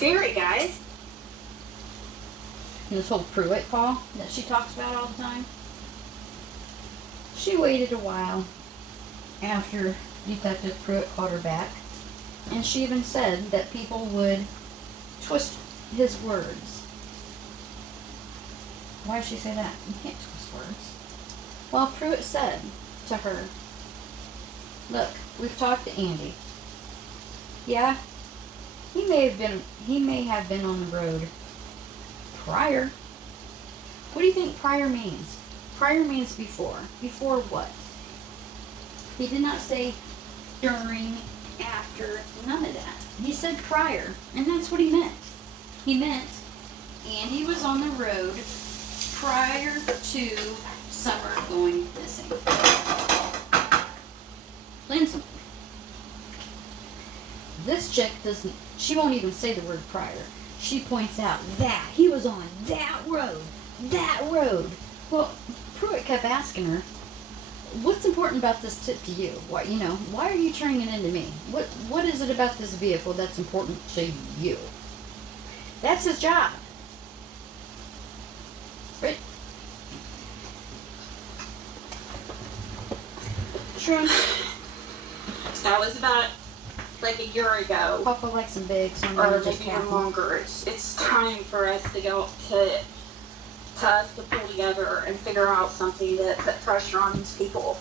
scary, guys. And this whole Pruitt call that she talks about all the time. She waited a while after Detective Pruitt called her back, and she even said that people would twist his words. Why did she say that? You can't twist words. Well, Pruitt said to her, look, we've talked to Andy. Yeah, he may have been on the road prior. What do you think prior means? Prior means before. Before what? He did not say during, after, none of that. He said prior, and that's what he meant. He meant Andy was on the road prior to Summer going missing. Plain and simple. This chick doesn't, she won't even say the word prior. She points out that he was on that road. That road. Well, Pruitt kept asking her, what's important about this tip to you? Why are you turning it into me? What is it about this vehicle that's important to you? That's his job. Right? Sure. That was about like a year ago. Papa likes some big, so I'm or gonna just maybe have even them. longer. It's time for us to go to us to pull together and figure out something to put pressure on these people.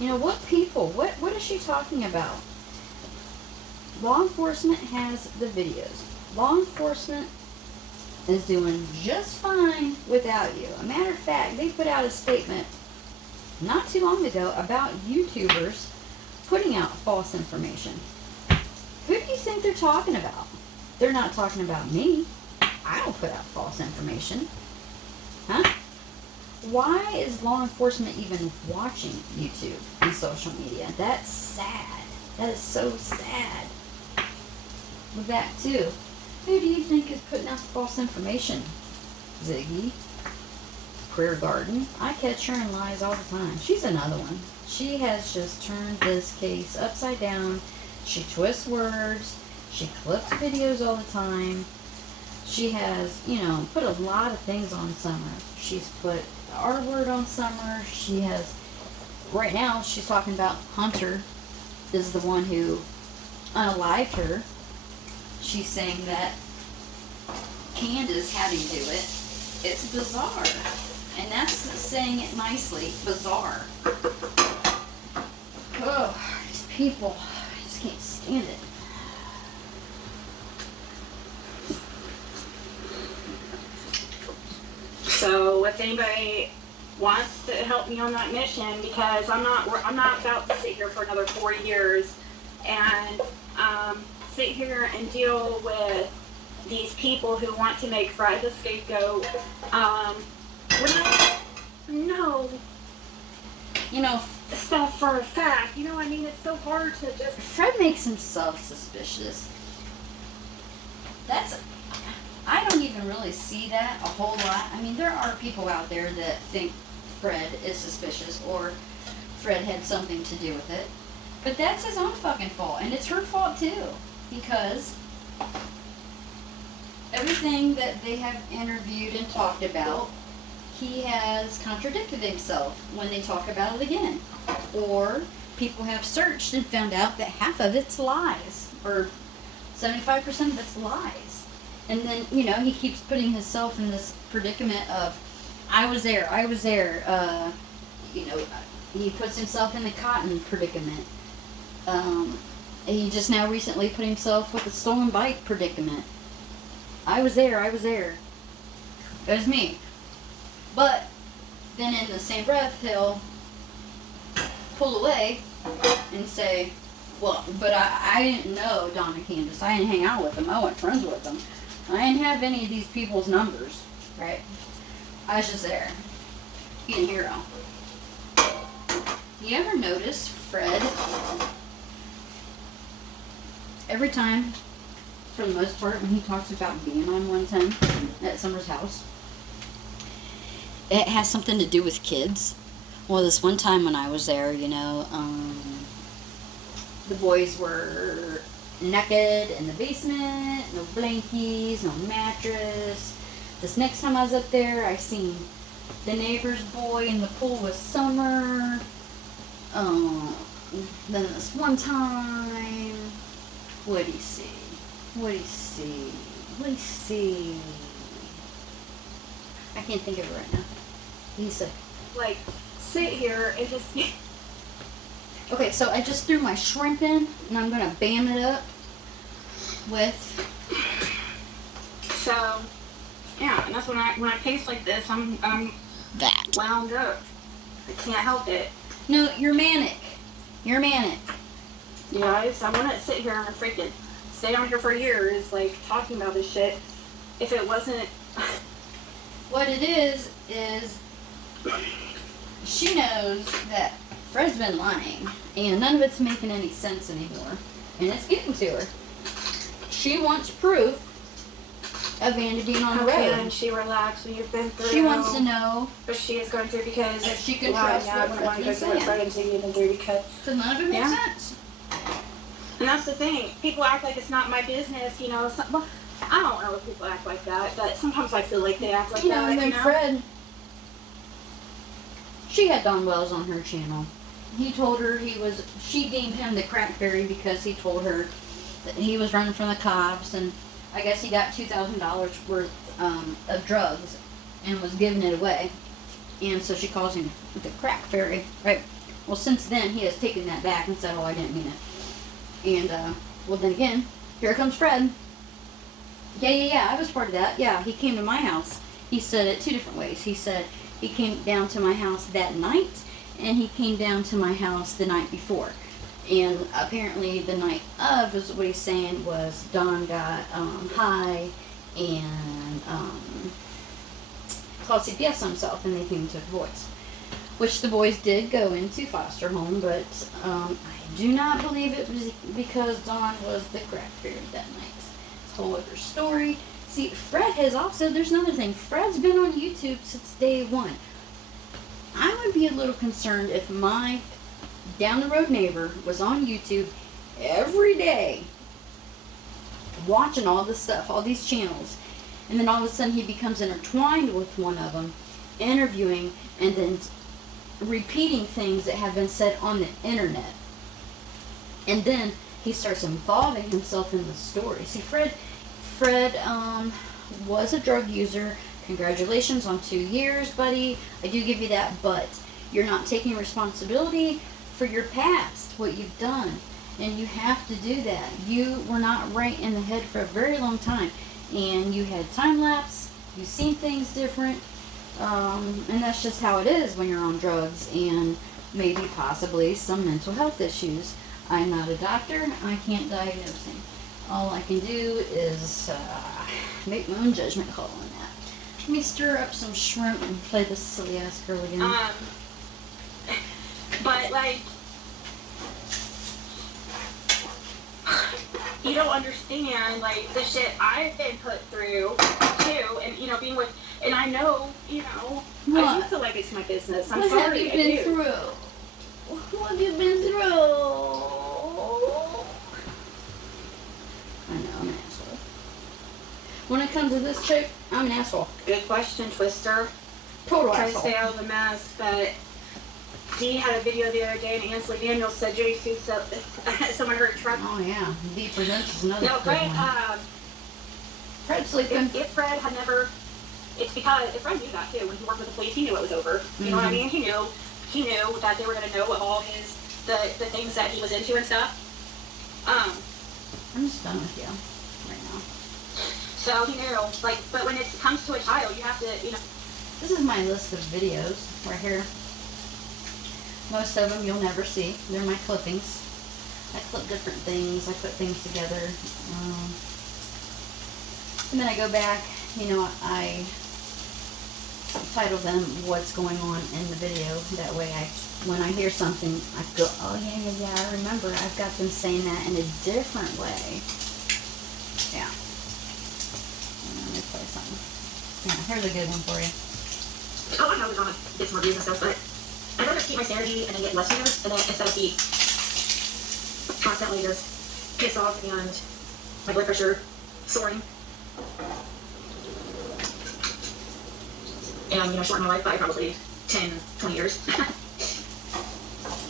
You know, what people? What is she talking about? Law enforcement has the videos. Law enforcement is doing just fine without you. A matter of fact, they put out a statement not too long ago about YouTubers putting out false information. Who do you think they're talking about? They're not talking about me. I don't put out false information. Huh? Why is law enforcement even watching YouTube and social media? That's sad. That is so sad. With that too. Who do you think is putting out false information? Ziggy. Prayer Garden. I catch her in lies all the time. She's another one. She has just turned this case upside down. She twists words. She clips videos all the time. She has, put a lot of things on Summer. She's put the R word on Summer. She has, right now, she's talking about Hunter is the one who unalived her. She's saying that Candace had him do it. It's bizarre. And that's saying it nicely. Bizarre. Oh, these people. I just can't stand it. So if anybody wants to help me on that mission, because I'm not about to sit here for another 4 years and sit here and deal with these people who want to make Fred the scapegoat. No. Stuff for a fact. It's so hard to just... Fred makes himself suspicious. I don't even really see that a whole lot. There are people out there that think Fred is suspicious or Fred had something to do with it. But that's his own fucking fault. And it's her fault too. Because everything that they have interviewed and talked about, he has contradicted himself when they talk about it again. Or people have searched and found out that half of it's lies. Or 75% of it's lies. And then, he keeps putting himself in this predicament of, I was there. He puts himself in the Cotton predicament. He just now recently put himself with the stolen bike predicament. I was there. It was me. But then in the same breath, he'll pull away and say, well, but I didn't know Don and Candace. I didn't hang out with them. I wasn't friends with them. I didn't have any of these people's numbers, right? I was just there. Being a hero. You ever notice Fred, every time, for the most part, when he talks about being on 110 at Summer's house, it has something to do with kids. Well, this one time when I was there, the boys were naked in the basement, no blankies, no mattress. This next time I was up there, I seen the neighbor's boy in the pool with Summer. Then this one time, what'd he see? What'd he see? What'd he see? I can't think of it right now. He said, like, sit here and just. okay, so I just threw my shrimp in, and I'm gonna bam it up with. So, yeah, and that's when I taste like this, I'm That. wound up. I can't help it. No, you're manic. You're manic. You guys, I wouldn't sit here and freaking stay on here for years, like, talking about this shit if it wasn't. What it is she knows that Fred's been lying, and none of it's making any sense anymore, and it's getting to her. She wants proof of Andy being on the road. And she relax when you've been through. She wants to know what she is going through because if she can trust I what wouldn't want to go Fred's through what Fred and Ziggy have been through because none of it makes Yeah. sense. and that's the thing. People act like it's not my business, you know. Well, I don't know if people act like that, but sometimes I feel like they act like You know, that. and then You know? Fred, she had Don Wells on her channel. He told her she deemed him the crack fairy because he told her that he was running from the cops, and I guess he got $2,000 worth of drugs and was giving it away. And so she calls him the crack fairy, right? Well, since then, he has taken that back and said, oh, I didn't mean it. And, well, then again, here comes Fred. Yeah, I was part of that. Yeah, he came to my house. He said it 2 different ways. He said he came down to my house that night, and he came down to my house the night before. And apparently the night of, is what he's saying, was Don got high and called CPS on himself, and they came and took the boys. Which the boys did go into foster home, but I do not believe it was because Don was the crack fairy that night. It's a whole other story. See, Fred has also, there's another thing, Fred's been on YouTube since day one. I would be a little concerned if my down the road neighbor was on YouTube every day watching all this stuff, all these channels, and then all of a sudden he becomes intertwined with one of them, interviewing and then repeating things that have been said on the internet. And then he starts involving himself in the story. See, Fred was a drug user. Congratulations on 2 years, buddy. I do give you that, but you're not taking responsibility for your past, what you've done. And you have to do that. You were not right in the head for a very long time. And you had time lapse. You've seen things different. And that's just how it is when you're on drugs and maybe possibly some mental health issues. I'm not a doctor. I can't diagnose him. All I can do is make my own judgment call on that. Let me stir up some shrimp and play this silly ass girl again. But like, you don't understand like the shit I've been put through too, and you know, being with, and I know, you know, What? I do feel like it's my business. I'm What sorry, have you I been do. through? What have you been through? I know, I'm an asshole. When it comes to this chick, I'm an asshole. Good question, Twister. Total Try to asshole. stay out of the mess, but Dee had a video the other day, and Ansley Daniels said Judy Sue someone heard a truck. Oh yeah, Dee Presents is another No, good Fred, one. Fred's sleeping. if Fred had never, it's because if Fred knew that too, when he worked with the police, he knew it was over. You know what I mean? He knew that they were going to know what all his, the things that he was into and stuff. I'm just done with you right now. So he knew, like, but when it comes to a child, you have to, you know. This is my list of videos right here. Most of them you'll never see. They're my clippings. I clip different things. I put things together. And then I go back, you know, I title them what's going on in the video. That way when I hear something, I go, oh yeah, I remember. I've got them saying that in a different way. Yeah. Let me play something. Yeah, here's a good one for you. Oh, I know we're going to get some reviews and stuff, but I'd rather keep my sanity and then get less views and then instead of keep constantly just pissed off and my blood pressure soaring. And, shorten my life by probably 10, 20 years.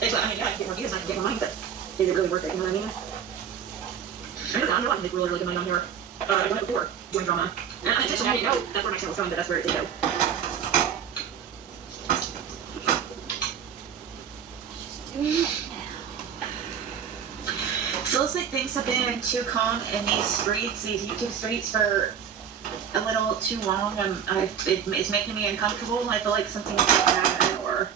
It's, I mean, yeah, I can get more views, I can get more money, but is it really worth it, you know what I mean? I know I can make really, really good money on here. I went before doing drama. And I didn't know that's where my channel was going, but that's where it did go. She's doing it now. Feels like things have been too calm in these streets, these YouTube streets, for a little too long. It's making me uncomfortable. I feel like something's going to happen, or...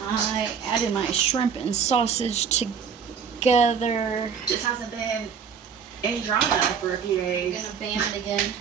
I added my shrimp and sausage together. Just hasn't been any drama for a few I'm days. gonna ban it again.